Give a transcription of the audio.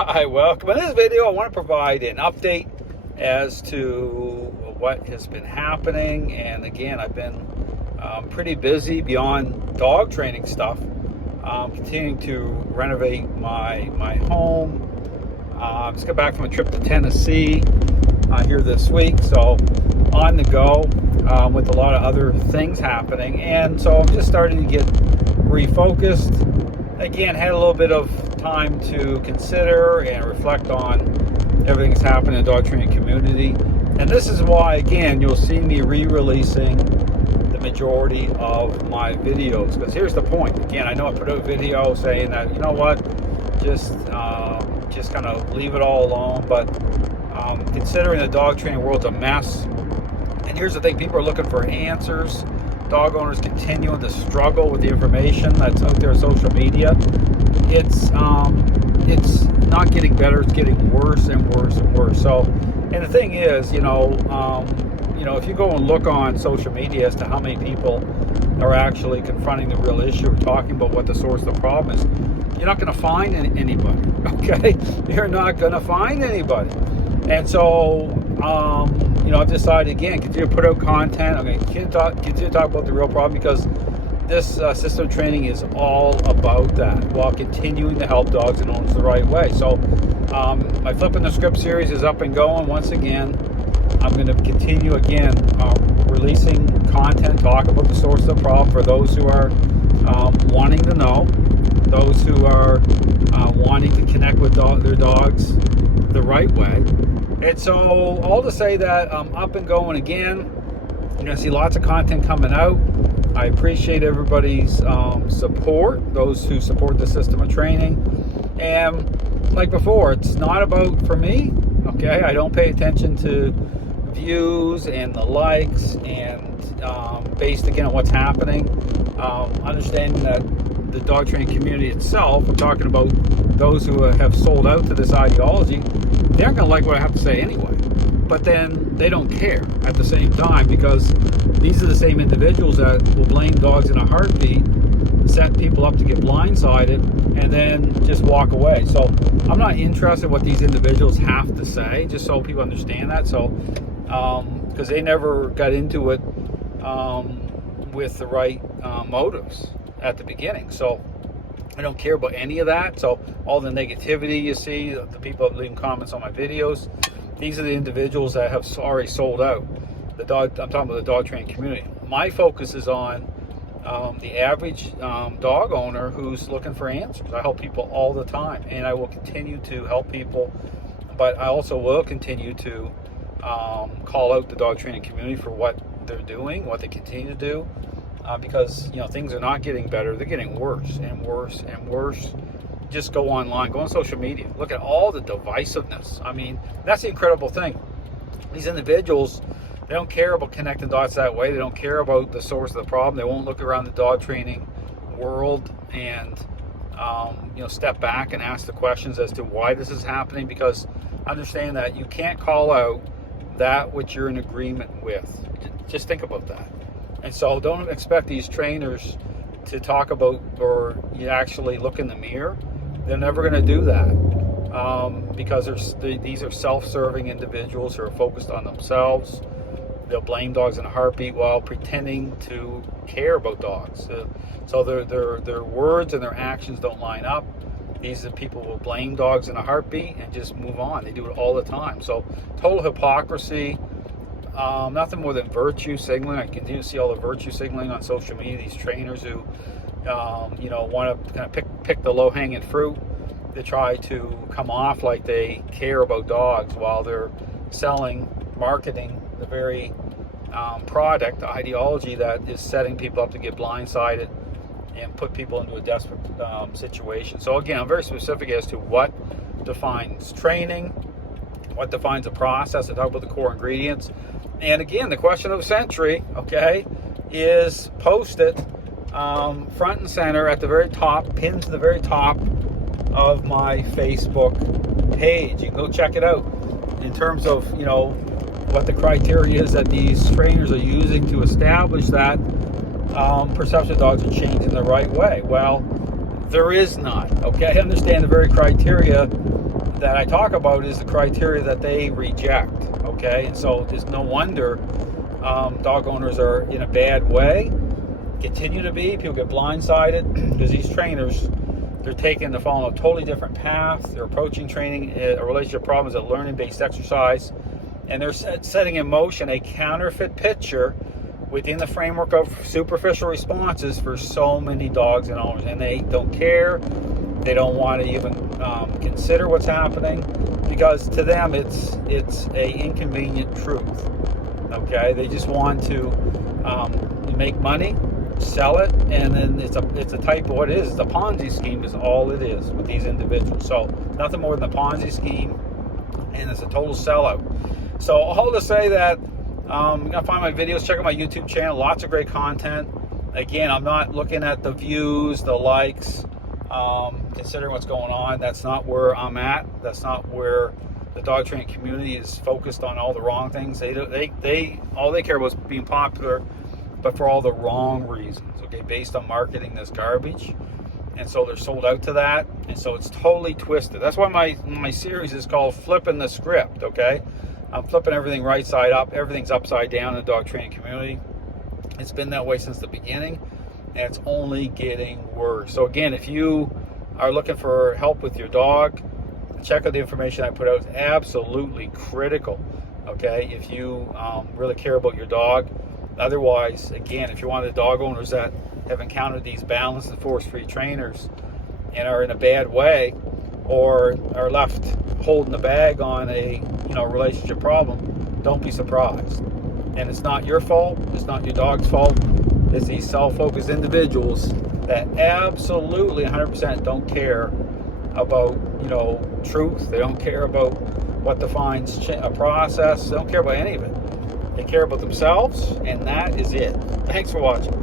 Hi, welcome. In this video, I want to provide an update as to what has been happening. And again, I've been pretty busy beyond dog training stuff, continuing to renovate my home. Just got back from a trip to Tennessee here this week, so on the go with a lot of other things happening. And so I'm just starting to get refocused. Again, had a little bit of time to consider and reflect on everything that's happened in the dog training community. And this is why, again, you'll see me re-releasing the majority of my videos. Because here's the point. Again, I know I put out a video saying that, you know what, just kind of leave it all alone. But considering the dog training world's a mess, and here's the thing, people are looking for answers. Dog owners continuing to struggle with the information that's out there on social media. It's not getting better. It's getting worse and worse and worse. So, and the thing is, if you go and look on social media as to how many people are actually confronting the real issue or talking about what the source of the problem is, you're not going to find anybody. Okay, you're not going to find anybody. And so, I've decided, again, continue to put out content. I'm going to continue to talk about the real problem, because this system training is all about that, while continuing to help dogs and owners the right way. So my Flipping the Script series is up and going once again. I'm going to continue, again, releasing content, talk about the source of the problem for those who are wanting to know, those who are wanting to connect with their dogs the right way. And so, all to say that I'm up and going again. You're going to see lots of content coming out. I appreciate everybody's support, those who support the system of training. And like before, it's not about for me, okay? I don't pay attention to views and the likes, and based again on what's happening. Understanding that the dog training community itself, we're talking about those who have sold out to this ideology, they aren't going to like what I have to say anyway. But then they don't care at the same time, because these are the same individuals that will blame dogs in a heartbeat, set people up to get blindsided, and then just walk away. So I'm not interested in what these individuals have to say, just so people understand that. So because they never got into it with the right motives at the beginning. So I don't care about any of that. So all the negativity you see, the people leaving comments on my videos, these are the individuals that have already sold out. I'm talking about the dog training community. My focus is on the average dog owner who's looking for answers. I help people all the time, and I will continue to help people, but I also will continue to call out the dog training community for what they're doing, what they continue to do, because things are not getting better. They're getting worse and worse and worse. Just go online, go on social media, look at all the divisiveness. I mean, that's the incredible thing. These individuals, they don't care about connecting dots that way. They don't care about the source of the problem. They won't look around the dog training world and step back and ask the questions as to why this is happening, because understand that you can't call out that which you're in agreement with. Just think about that. And so don't expect these trainers to talk about, or you actually look in the mirror. They're never going to do that, because these are self-serving individuals who are focused on themselves. They'll blame dogs in a heartbeat while pretending to care about dogs. So their words and their actions don't line up. These are people who will blame dogs in a heartbeat and just move on. They do it all the time. So total hypocrisy. Nothing more than virtue signaling. I continue to see all the virtue signaling on social media. These trainers who, want to kind of pick the low-hanging fruit to try to come off like they care about dogs, while they're marketing the very product, the ideology that is setting people up to get blindsided and put people into a desperate situation. So again, I'm very specific as to what defines training, what defines a process. I talk about the core ingredients. And again, the question of the century, okay, is post it front and center at the very top, pinned to the very top of my Facebook page. You can go check it out in terms of, what the criteria is that these trainers are using to establish that perception of dogs are changing the right way. Well, there is none, okay? I understand the very criteria that I talk about is the criteria that they reject. Okay, and so there's no wonder dog owners are in a bad way, continue to be. People get blindsided because these trainers, they're taking to follow a totally different path. They're approaching training a relationship problem as a learning-based exercise, and they're setting in motion a counterfeit picture within the framework of superficial responses for so many dogs and owners, and they don't care. They don't want to even consider what's happening, because to them it's a inconvenient truth. Okay, they just want to make money, sell it, and then it's a type of what it is. The Ponzi scheme is all it is with these individuals. So nothing more than a Ponzi scheme, and it's a total sellout. So all to say that you're gonna find my videos. Check out my YouTube channel. Lots of great content. Again, I'm not looking at the views, the likes. Considering what's going on, that's not where I'm at. That's not where the dog training community is focused on all the wrong things. They all they care about is being popular, but for all the wrong reasons. Okay, based on marketing this garbage, and so they're sold out to that, and so it's totally twisted. That's why my series is called Flipping the Script. Okay, I'm flipping everything right side up. Everything's upside down in the dog training community. It's been that way since the beginning, and it's only getting worse. So again, if you are looking for help with your dog, check out the information I put out. It's absolutely critical, okay, if you really care about your dog. Otherwise, again, if you're one of the dog owners that have encountered these balanced and force-free trainers and are in a bad way, or are left holding the bag on a relationship problem, don't be surprised. And it's not your fault. It's not your dog's fault. It's these self-focused individuals that absolutely 100% don't care about truth. They don't care about what defines a process. They don't care about any of it. They care about themselves, and that is it. Thanks for watching.